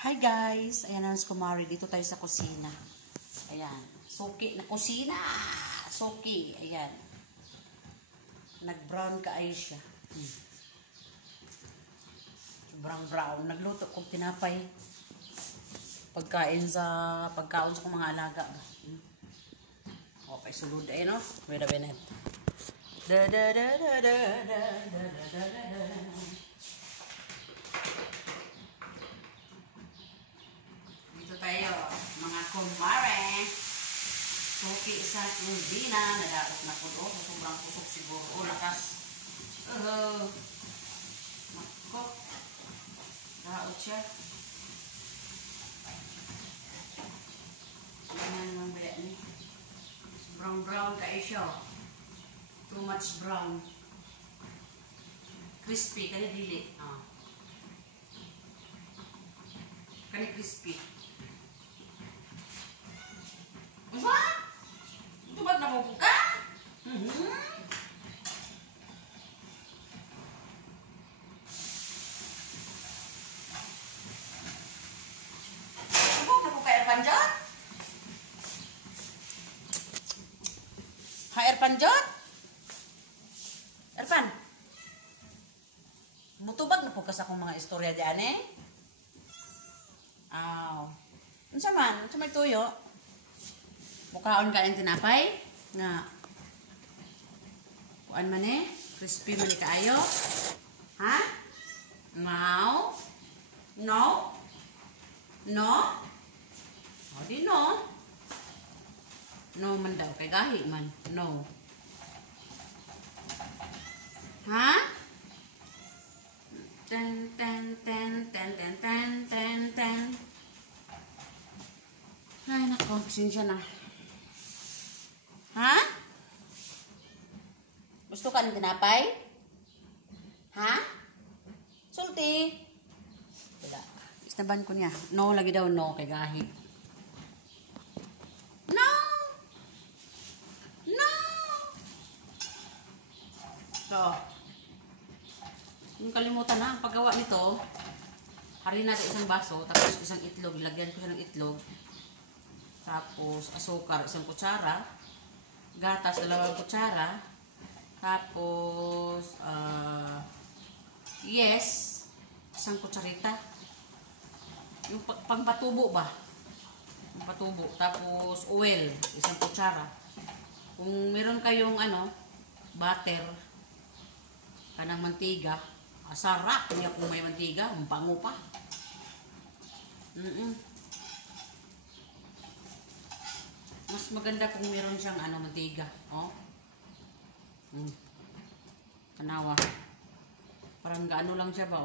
Hi guys! Ayan na si Kumari. Dito tayo sa kusina. Ayan. Suki na kusina! Suki. Ayan. Nag-brown ka ay siya. Brown. Nagluto kong tinapay. Pagkaon sa mga alaga. Okay, sulod ay no? Wait a minute. Dito tayo, mga kumare. Suki sa kusina. Nadaot na po doon. Sobrang pusok siguro. O, lakas. Mako. Daot siya. Yan ang bala ni. Brown kayo siya. Too much brown. Crispy. Kaya dili. Kaya crispy. What? Ito ba't napupuka? Ito ba't napuka Erpan dyan? Ha, Erpan dyan? Erpan? Butubag napukas akong mga istorya dyan eh. Ano man? Ano may tuyo? Bukaon ka yung tinapay? Nga. Kuan man eh? Crispy man kaayo? Ha? No? No? No? O di no? No man daw. Kay gahi man. No. Ha? Ten. Ay, nako. Sinsya na. Ha? Gusto ka ng tinapay? Ha? Sulti? Wala. Isnaban ko niya. No, lagi daw no. Kay gahi. No! No! So, yung kalimutan na, ang paggawa nito, hari natin isang baso, tapos isang itlog, lagyan ko siya ng itlog, tapos asukar, isang kutsara, gatas, 2 kutsara, tapos, isang kutsarita, yung pangpatubo ba? Pangpatubo, tapos oil, isang kutsara. Kung meron kayong butter, kanang mantiga, sarap niya kung may mantiga, bango pa. Mas maganda kung meron siyang mantiga. Kanawa. Parang gaano lang siya ba,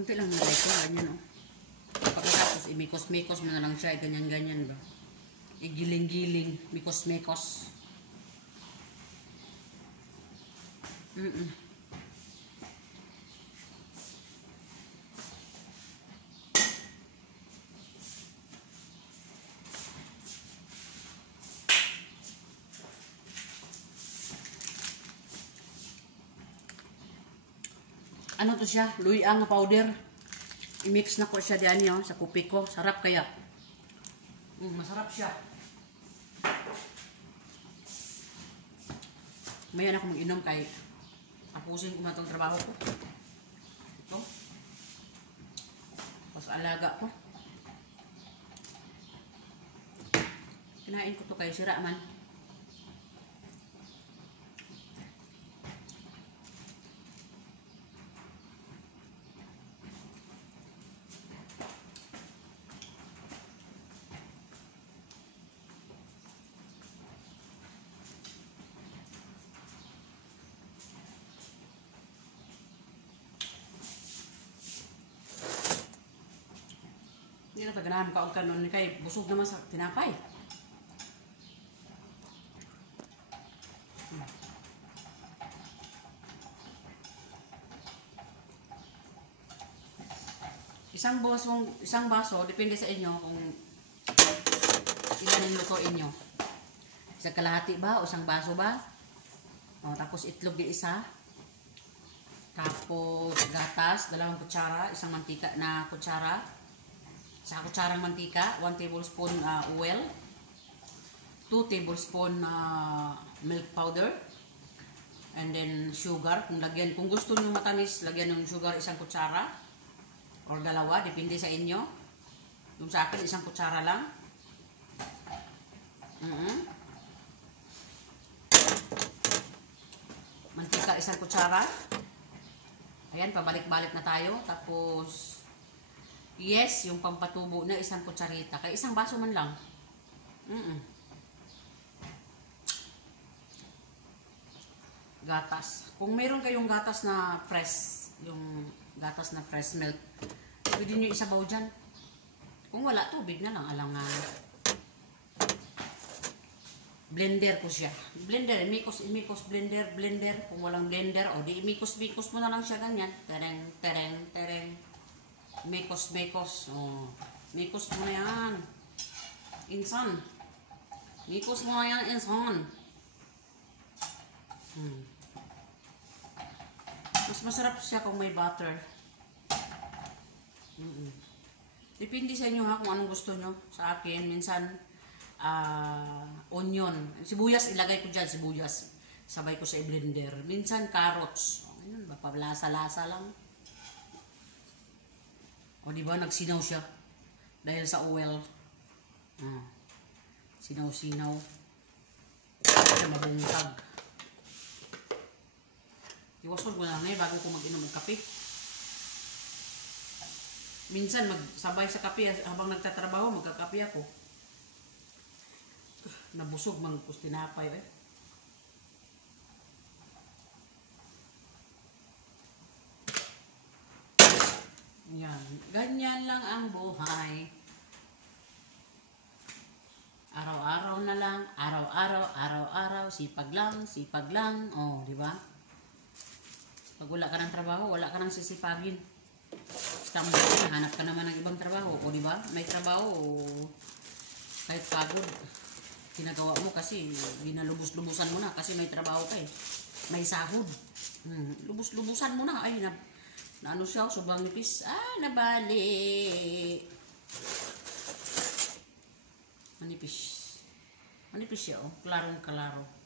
Kunti lang nalay ko, ganyan pagkatapos imikos-mikos mo na lang siya, ganyan-ganyan ba? Igiling-giling, mikos-mikos. Ano to siya? Luyang powder. I-mix na ko siya diyan sa kupi ko. Sarap kaya. Masarap siya. Mayan ako mag-inom kay apusin ko na itong trabaho ko. Ito. Tapos alaga ko. Kinain ko to kay sira man. sila taganahan ka og kanon kay busog naman sa tinapay. Isang baso, depende sa inyo kung ilan yung lutuin nyo. Isang kalahati ba o isang baso ba? O, tapos itlog yung isa. Tapos gatas, 2 kutsara, isang mantika na kutsara. Isang kutsarang mantika, 1 tablespoon oil, 2 tablespoon milk powder, and then sugar. Kung gusto nyo matamis, lagyan ng sugar 1 kutsara. Or 2, depende sa inyo. Yung sa akin, 1 kutsara lang. Mantika 1 kutsara. Ayan, pabalik-balik na tayo. Tapos, yes, yung pampatubo na 1 kutsarita. Kaya 1 baso man lang. Gatas. Kung meron kayong gatas na fresh, yung gatas na fresh milk, pwede nyo isabaw dyan. Kung wala, tubig na lang. Alangan. Blender ko siya. Blender. Imikos blender. Kung walang blender, o di imikos mo na lang siya ganyan. Tereng. Mikos. O. Mikos mo na yan. Insan. Mikos mo na yan, insan. Mas masarap siya kung may butter. Depende sa inyo ha kung anong gusto nyo. Sa akin, minsan onion. Sibuyas, ilagay ko dyan, sibuyas. Sabay ko sa blender. Minsan carrots. Ayun, lasa-lasa lang. O diba, nagsinaw siya. Dahil sa oil. Sinaw-sinaw. Siya mabuntag. Iwasod ko lang bago ko mag-inom ng kape. Minsan magsabay sa kape habang nagtatrabaho, magkakape ako. Nabusog mangkus tinapay eh. Yan, ganyan lang ang buhay. Araw-araw na lang, araw-araw, sipag lang. Oh, di ba? Pag wala ka ng trabaho, wala ka nang sisipagin. Basta mo hanap ka naman ng ibang trabaho. O diba? May trabaho. Kahit pagod. Ginagawa mo kasi binalubos-lubusan mo na kasi may trabaho ka eh. May sahod. Lubos-lubusan mo na. Ay, na ano siya, sobrang nipis. Nabali. Manipis. Manipis siya, oh. Klarong-kalaro.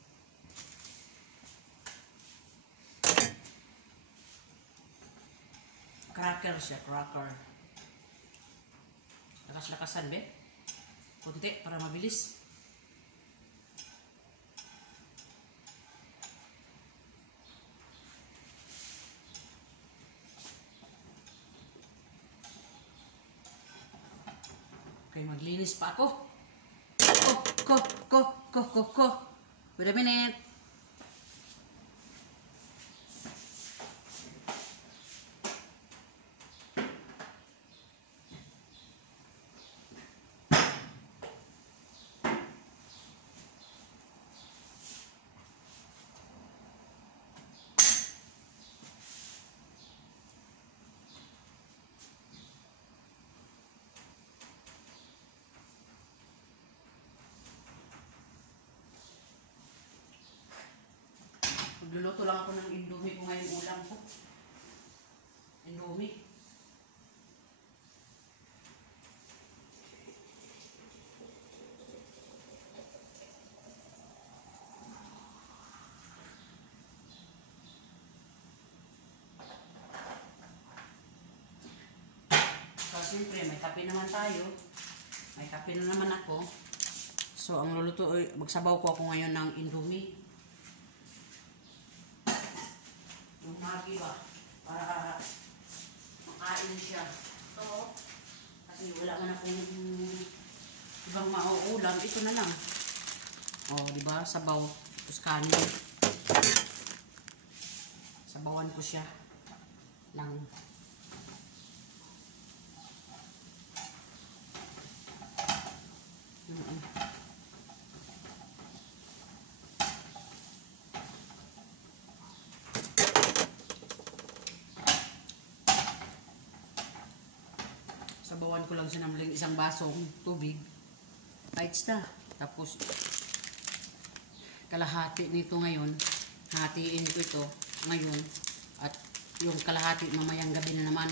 Cracker siya, cracker. Lakas-lakasan, be. Kunti, para mabilis. Okay, maglinis pa ako. Ko. Wait a minute. Magluluto lang ako ng indomie ko ngayong ulam ko. Indomie. So, siyempre, may kape naman tayo. May kape na naman ako. So, ang luluto, magsabaw ko ako ngayon ng indomie. Yung Maggi ba? Para makain siya. So, kasi wala man akong ibang mauulam. Ito na lang. O, diba? Sabaw. Tapos kanin. Sabawan ko siya. Lang. Sabawan ko lang siya ng isang basong tubig. Bites na. Tapos, kalahati nito ngayon. Hatiin ko ito ngayon. At yung kalahati mamayang gabi na naman.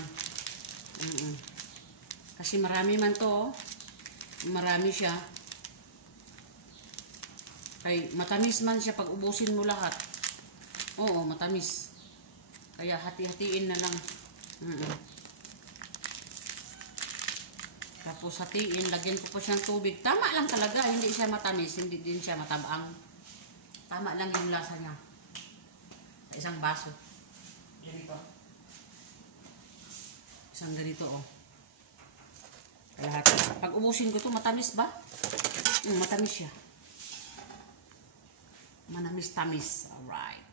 Kasi marami man to. Marami siya. Kay matamis man siya pag ubusin mo lahat. Oo, matamis. Kaya hati-hatiin na lang. Tapos hatiin, lagyan ko po siyang tubig. Tama lang talaga, hindi siya matamis, hindi din siya matabang. Tama lang yung lasa niya. Sa isang baso. Ganito. Isang ganito, oh. Kalahati. Pag ubusin ko to, matamis ba? Matamis siya. Manamis-tamis. Alright.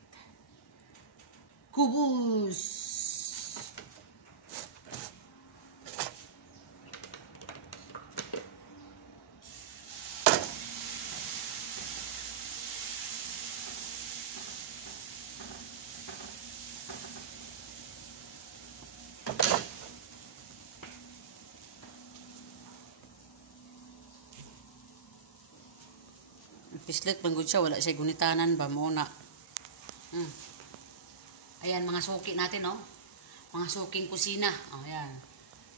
Kubus! Pislet banggod siya, wala siya gunitanan ba muna. Ayan mga suki natin, oh. Mga suking kusina. Oh, ayan.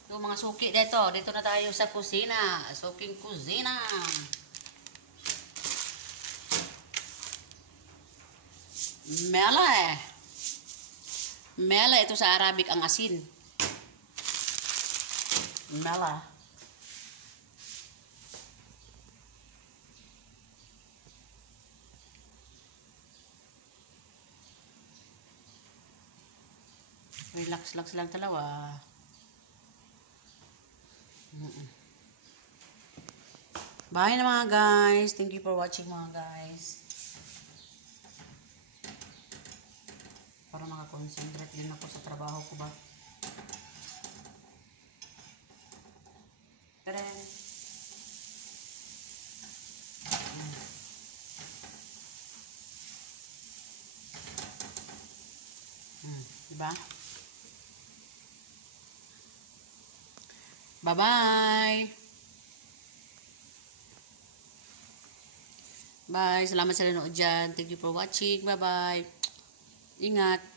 So mga suki dito na tayo sa kusina. Suking kusina. Mela. Mela ito sa Arabic ang asin. Mela. Relax lang talawa. Bye na mga guys. Thank you for watching mga guys. Para makakonsentrate din ako sa trabaho ko ba. Taren. Diba? Bye-bye. Bye. Salamat sa nanood dyan. Thank you for watching. Bye-bye. Ingat.